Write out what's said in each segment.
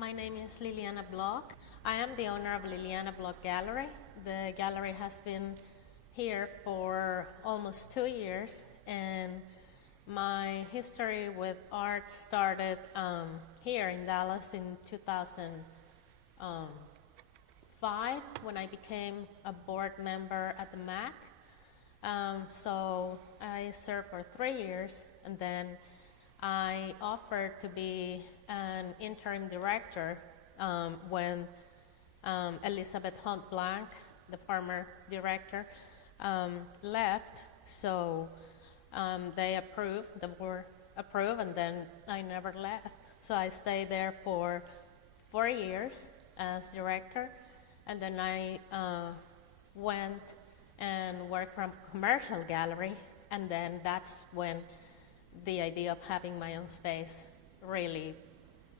My name is Lilliana Bloch. I am the owner of Lilliana Bloch Gallery. The gallery has been here for almost 2 years, and my history with art started here in Dallas in 2005 when I became a board member at the MAC. So I served for 3 years, and then I offered to be an interim director when Elizabeth Hunt Blank, the former director, left. So they approved, the board approved, and then I never left. So I stayed there for 4 years as director, and then I went and worked from a commercial gallery, and then that's when the idea of having my own space really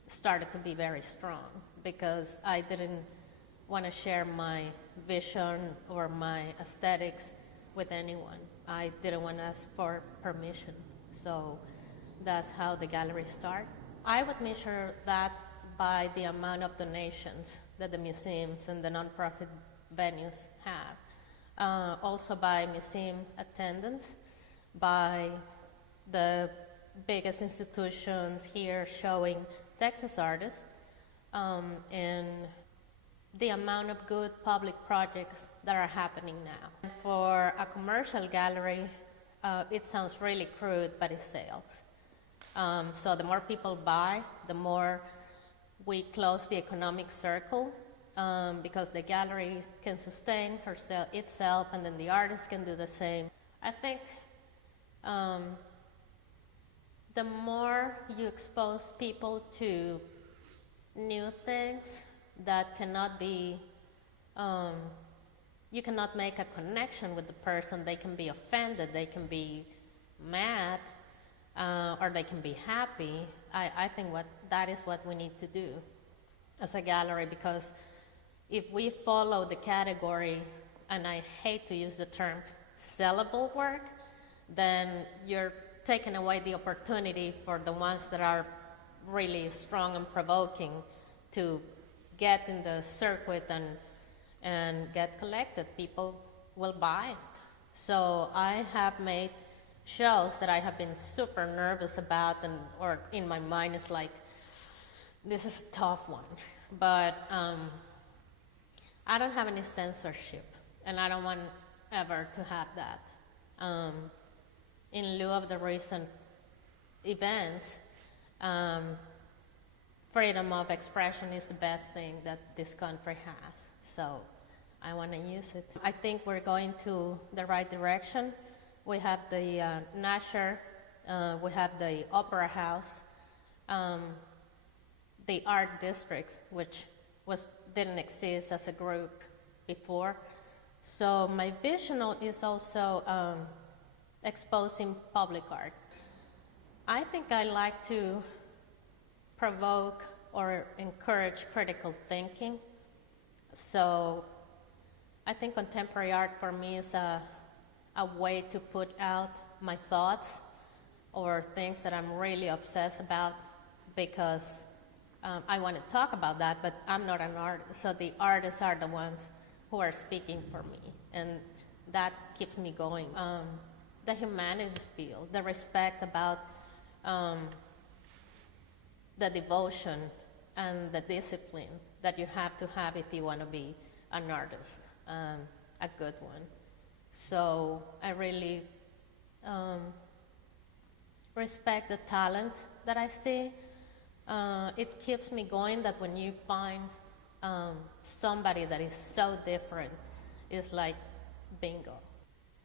started to be very strong, because I didn't want to share my vision or my aesthetics with anyone. I didn't want to ask for permission. So that's how the gallery started. I would measure that by the amount of donations that the museums and the nonprofit venues have. Also by museum attendance, by the biggest institutions here showing Texas artists, and the amount of good public projects that are happening now. For a commercial gallery, it sounds really crude, but it sells. So the more people buy, the more we close the economic circle, because the gallery can sustain itself, and then the artist can do the same. I think the more you expose people to new things that cannot be, you cannot make a connection with the person. They can be offended, they can be mad, or they can be happy. I think that is what we need to do as a gallery, because if we follow the category, and I hate to use the term sellable work, then you're taking away the opportunity for the ones that are really strong and provoking to get in the circuit and get collected. People will buy it. So I have made shows that I have been super nervous about, or in my mind it's like, this is a tough one. But I don't have any censorship, and I don't want ever to have that. In lieu of the recent events, freedom of expression is the best thing that this country has. So I want to use it. I think we're going to the right direction. We have the Nasher, we have the Opera House, the art districts, which didn't exist as a group before. So my vision is also exposing public art. I think I like to provoke or encourage critical thinking. So I think contemporary art for me is a way to put out my thoughts or things that I'm really obsessed about, because I want to talk about that, but I'm not an artist. So the artists are the ones who are speaking for me, and that keeps me going. The humanities field, the respect about the devotion and the discipline that you have to have if you want to be an artist, a good one. So I really respect the talent that I see. It keeps me going, that when you find somebody that is so different, it's like bingo.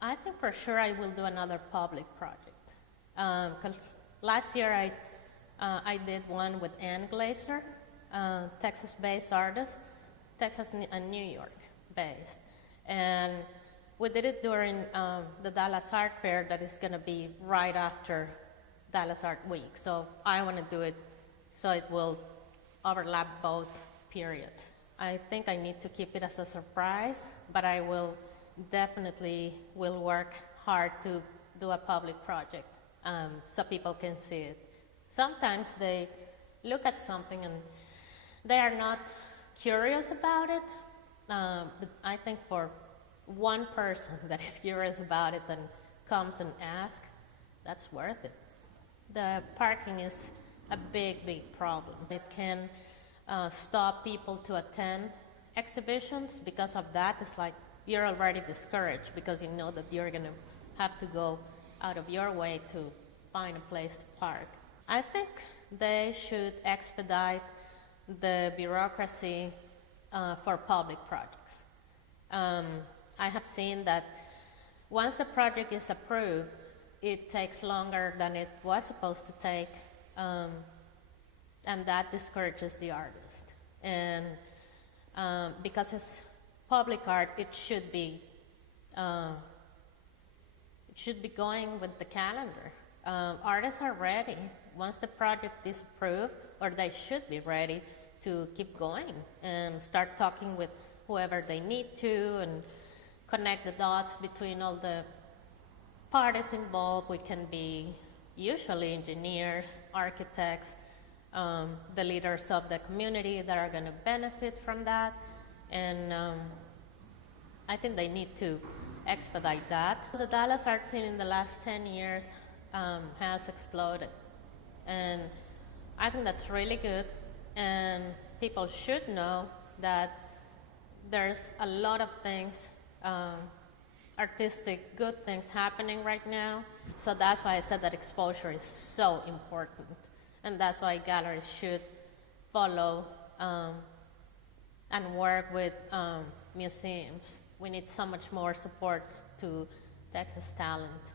I think for sure I will do another public project. Because last year I did one with Ann Glazer, Texas-based artist, Texas and New York based. And we did it during the Dallas Art Fair that is going to be right after Dallas Art Week. So I want to do it so it will overlap both periods. I think I need to keep it as a surprise, but I will definitely work hard to do a public project so people can see it. Sometimes they look at something and they are not curious about it. But I think for one person that is curious about it and comes and asks, that's worth it. The parking is a big, big problem. It can stop people to attend exhibitions. Because of that, it's like you're already discouraged because you know that you're going to have to go out of your way to find a place to park. I think they should expedite the bureaucracy for public projects. I have seen that once the project is approved, it takes longer than it was supposed to take, and that discourages the artist. And because it's public art, it should be going with the calendar. Artists are ready once the project is approved, or they should be ready to keep going and start talking with whoever they need to and connect the dots between all the parties involved. We can be usually engineers, architects, the leaders of the community that are going to benefit from that. And I think they need to expedite that. The Dallas art scene in the last 10 years has exploded. And I think that's really good. And people should know that there's a lot of things, artistic, good things happening right now. So that's why I said that exposure is so important. And that's why galleries should follow and work with museums. We need so much more support to Texas talent.